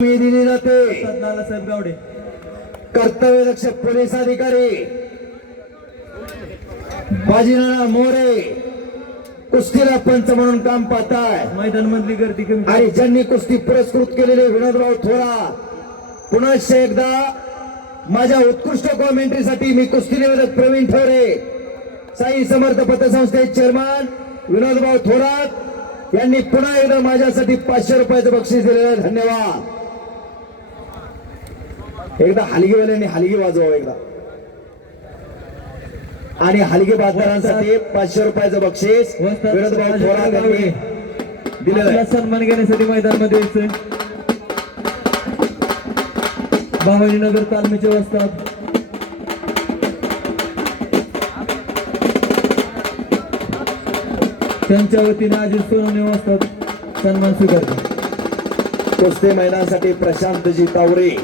दिली जाते। नानासाहेब गावडे कर्तव्यदक्ष पोलीस अधिकारी बाजीनाना मोरे कुस्तीला पंच म्हणून काम पाहताय। मैदान मधली गर्दी कमी आणि ज्यांनी कुस्ती पुरस्कृत केलेले विनोदराव थोरात, पुन्हा एकदा माझ्या उत्कृष्ट कॉमेंट्रीसाठी मी कुस्ती निवेदक प्रवीण ठोरे, साई समर्थ पतसंस्थेचे चेअरमन विनोदराव थोरात यांनी पुन्हा एकदा माझ्यासाठी 500 रुपयाचं बक्षीस दिलेलं धन्यवाद। एकदा हलगीवाल्यांनी हलगी वाजवा एकदा, आणि हलगी बाजारांसाठी 500 रुपयाचं बक्षीस विनोदराव थोरात यांनी दिलेलं आहे। सन्मान घेण्यासाठी मैदान मध्ये यायचंय। बाबाजीनगर तालमीचे वस्ताद त्यांच्या वतीने अजित सोनवणे वस्ताद सन्मान स्वीकारतात। कुस्ती मैदानासाठी प्रशांतजी तावरे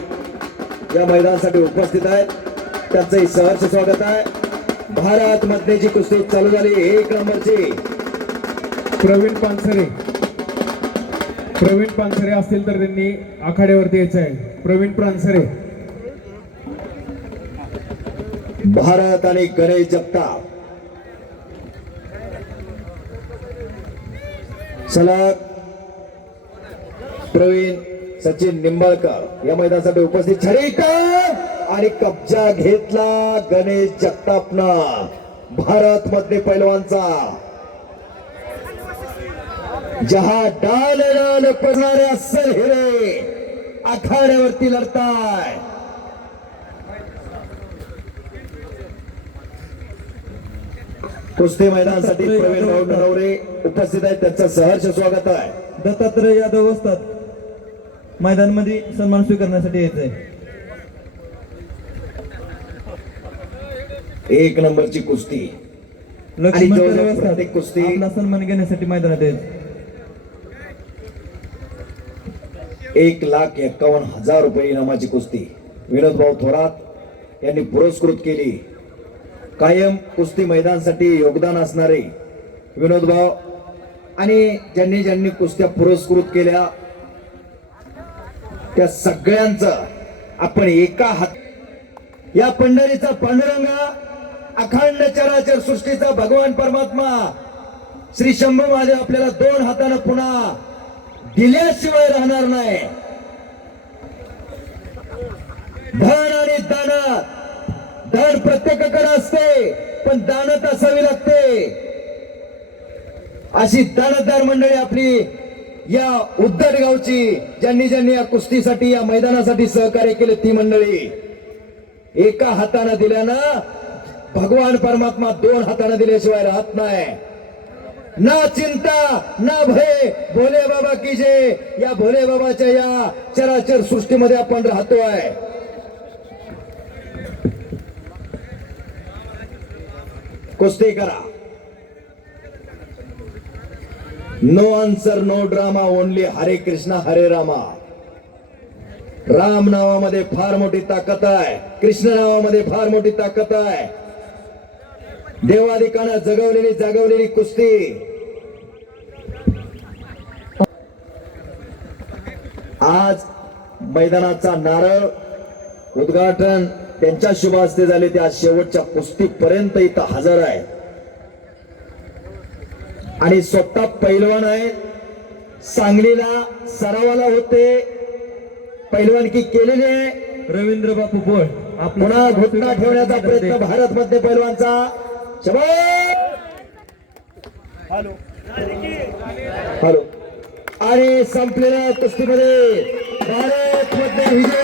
या मैदानासाठी उपस्थित आहेत, त्यांचंही सहर्ष स्वागत आहे। भारत मध्ये जी कुस्ती चालू झाली 1 नंबरची प्रवीण पानसरे असतील तर त्यांनी आखाड्यावरती यायचं आहे। प्रवीण पानसरे, भारत आणि गणेश जगताप सलग प्रवीण सचिन निंबाळकर या मैदानासाठी उपस्थित छडीत आणि कब्जा घेतला गणेश जगतापनं भारत मध्ये पैलवानचा। जहा डाल डाल पडणारे असल हिरे आखाड्यावरती लढताय। कुस्ती मैदानासाठी प्रवीण भाऊ नरवरे उपस्थित आहेत, त्यांचं सहर्ष स्वागत आहे। दत्तात्रय यादव वस्ताद मैदान मध्ये सन्मान स्वीकारण्यासाठी यायचंय। 1 नंबरची कुस्ती आणि लक्ष्मण जवळजवळ वस्ताद प्रत्येक कुस्ती आपला सन्मान घेण्यासाठी मैदानात यायचं। 1,51,000 रुपये इनामाची कुस्ती विनोदभाऊ थोरात यांनी पुरस्कृत केली। कायम कुस्ती मैदानासाठी योगदान असणारे विनोदभाऊ आणि ज्यांनी ज्यांनी कुस्त्या पुरस्कृत केल्या त्या सगळ्यांचं आपण एका हात या पंढरीचा पांडुरंग अखंड चराचर सृष्टीचा भगवान परमात्मा श्री शंभू महादेव आपल्याला 2 हाताने पुन्हा दिल्याशिवाय राहणार नाही। धन आणि दान, धन प्रत्येकाकडे असते पण दानत असावी लागते। अशी दानदार मंडळी आपली या उद्धट गावची ज्यांनी ज्यांनी या कुस्तीसाठी या मैदानासाठी सहकार्य केले ती मंडळी एका हाताने दिल्यानं भगवान परमात्मा 2 हाताने दिल्याशिवाय राहत नाही। ना चिंता ना भय भोले बाबा की जय, या भोले बाबाच्या या चराचर सृष्टीमध्ये आपण राहतोय। कुस्ती करा, no answer no drama, only Hare Krishna हरे रामा। राम नावामध्ये फार मोठी ताकद आहे, कृष्ण नावामध्ये फार मोठी ताकद आहे। देवादिकानं जागवलेली कुस्ती आज मैदानाचा नारळ उद्घाटन त्यांच्या शुभ हस्ते झाले, त्या शेवटच्या कुस्तीपर्यंत इथं हजर आहे आणि स्वतः पैलवान आहे। सांगलीला सरावाला होते, पैलवानकी केलेली आहे। रवींद्र बापू पोळ पुन्हा घुटना ठेवण्याचा प्रयत्न भारत मध्ये पैलवानचा। हॅलो आणि संपलेल्या कुस्तीमध्ये भारत मध्ये विजय